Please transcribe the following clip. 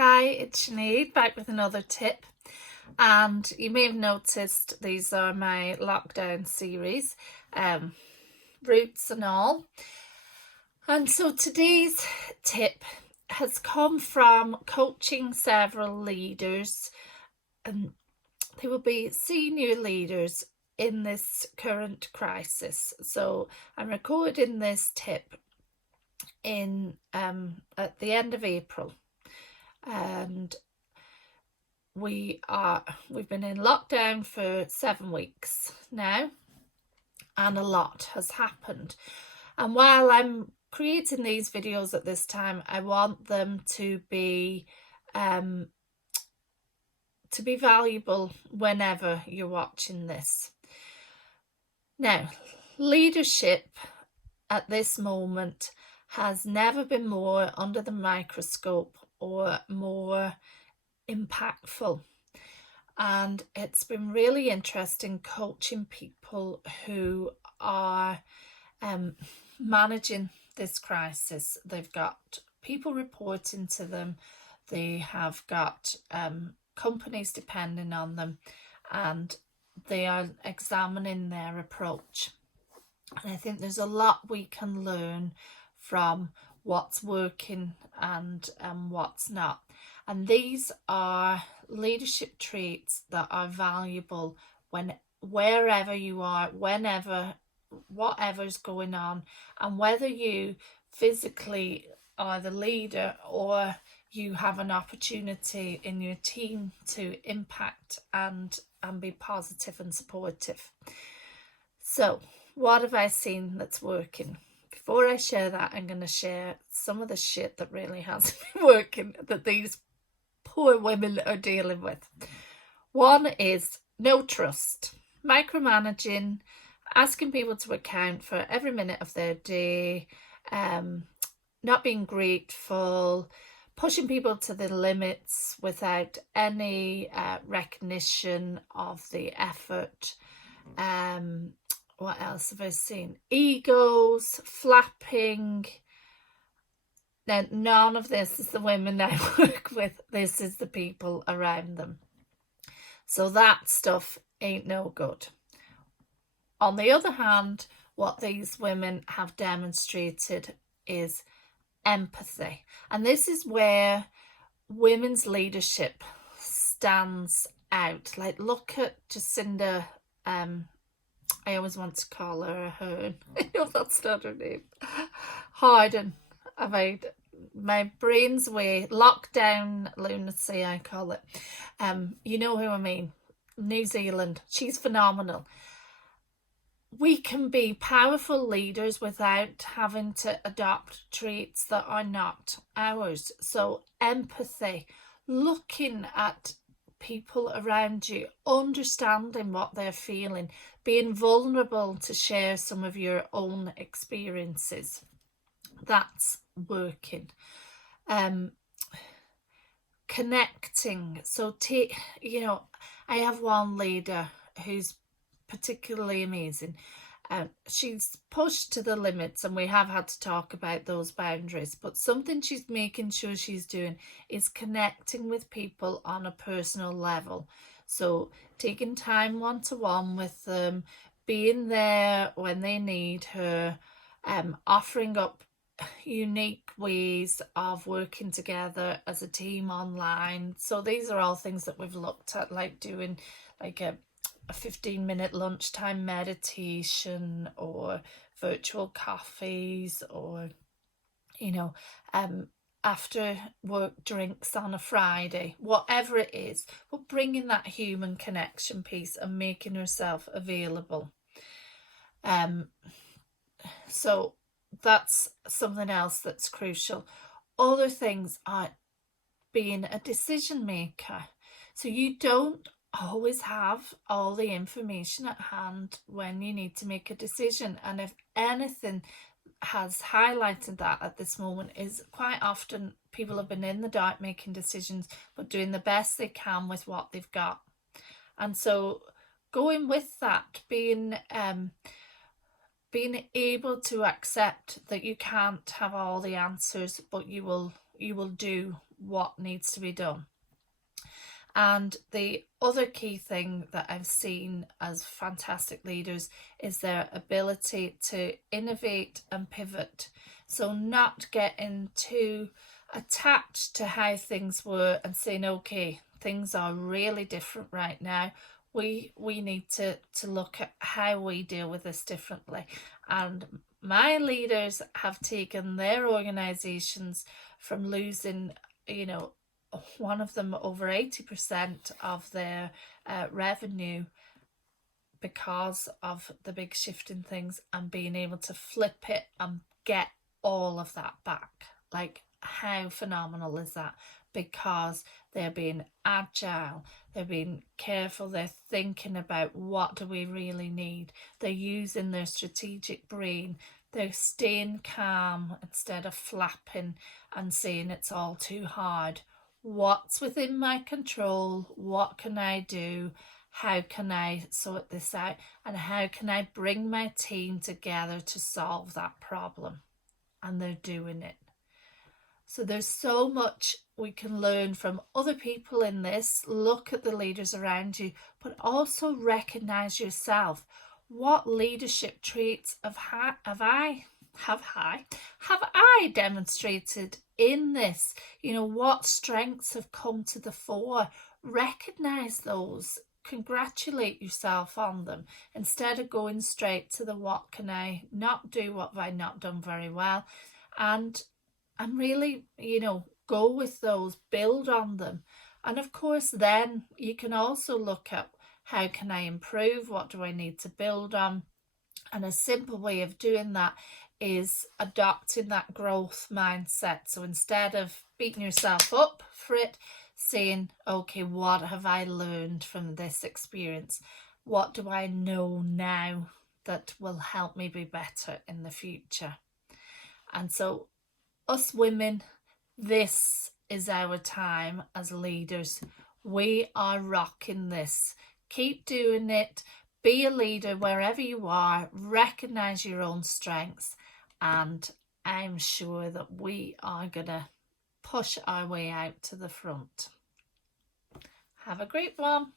Hi, it's Sinead back with another tip, and you may have noticed these are my lockdown series, roots and all. And so today's tip has come from coaching several leaders, and they will be senior leaders in this current crisis. So I'm recording this tip in at the end of April, and we've been in lockdown for 7 weeks now, and a lot has happened. And while I'm creating these videos at this time, I want them to be valuable whenever you're watching this. Now, leadership at this moment has never been more under the microscope or more impactful, and it's been really interesting coaching people who are managing this crisis. They've got people reporting to them, they have got companies depending on them, and they are examining their approach. And I think there's a lot we can learn from what's working and what's not. And these are leadership traits that are valuable wherever you are, whatever's going on, and whether you physically are the leader or you have an opportunity in your team to impact and be positive and supportive. So, what have I seen that's working? Before I share that, I'm going to share some of the shit that really hasn't been working that these poor women are dealing with. One is no trust, micromanaging, asking people to account for every minute of their day, not being grateful, pushing people to the limits without any recognition of the effort. What else have I seen? Egos, flapping. Now, none of this is the women I work with. This is the people around them. So that stuff ain't no good. On the other hand, what these women have demonstrated is empathy. And this is where women's leadership stands out. Like, look at Jacinda. I always want to call her a Hearn. I know that's not her name. Harden. My brain's way. Lockdown lunacy, I call it. You know who I mean. New Zealand. She's phenomenal. We can be powerful leaders without having to adopt traits that are not ours. So empathy, looking at people around you, understanding what they're feeling, being vulnerable to share some of your own experiences. That's working. Connecting. So I have one leader who's particularly amazing. She's pushed to the limits, and we have had to talk about those boundaries, but something she's making sure she's doing is connecting with people on a personal level. So taking time one-to-one with them, being there when they need her, offering up unique ways of working together as a team online. So these are all things that we've looked at, like doing like a 15-minute lunchtime meditation or virtual coffees, or after work drinks on a Friday, whatever it is, but bringing that human connection piece and making herself available. So that's something else that's crucial. Other things are being a decision maker. So you don't always have all the information at hand when you need to make a decision. And if anything has highlighted that at this moment, is quite often people have been in the dark making decisions, but doing the best they can with what they've got. And so going with that, being able to accept that you can't have all the answers, but you will do what needs to be done. And the other key thing that I've seen as fantastic leaders is their ability to innovate and pivot. So not getting too attached to how things were and saying, okay, things are really different right now. We need to look at how we deal with this differently. And my leaders have taken their organizations from losing, one of them over 80% of their revenue because of the big shift in things, and being able to flip it and get all of that back. Like, how phenomenal is that? Because they're being agile, they're being careful, they're thinking about what do we really need, they're using their strategic brain, they're staying calm instead of flapping and saying it's all too hard. What's within my control? What can I do? How can I sort this out? And how can I bring my team together to solve that problem? And they're doing it. So there's so much we can learn from other people in this. Look at the leaders around you, but also recognize yourself. What leadership traits have I demonstrated in this? What strengths have come to the fore? Recognize those. Congratulate yourself on them instead of going straight to the what can I not do, what have I not done very well, and really, go with those, build on them. And of course, then you can also look at how can I improve, what do I need to build on. And a simple way of doing that is adopting that growth mindset. So instead of beating yourself up for it, saying, okay, what have I learned from this experience? What do I know now that will help me be better in the future? And so us women, this is our time as leaders. We are rocking this. Keep doing it. Be a leader wherever you are. Recognize your own strengths. And I'm sure that we are going to push our way out to the front. Have a great one.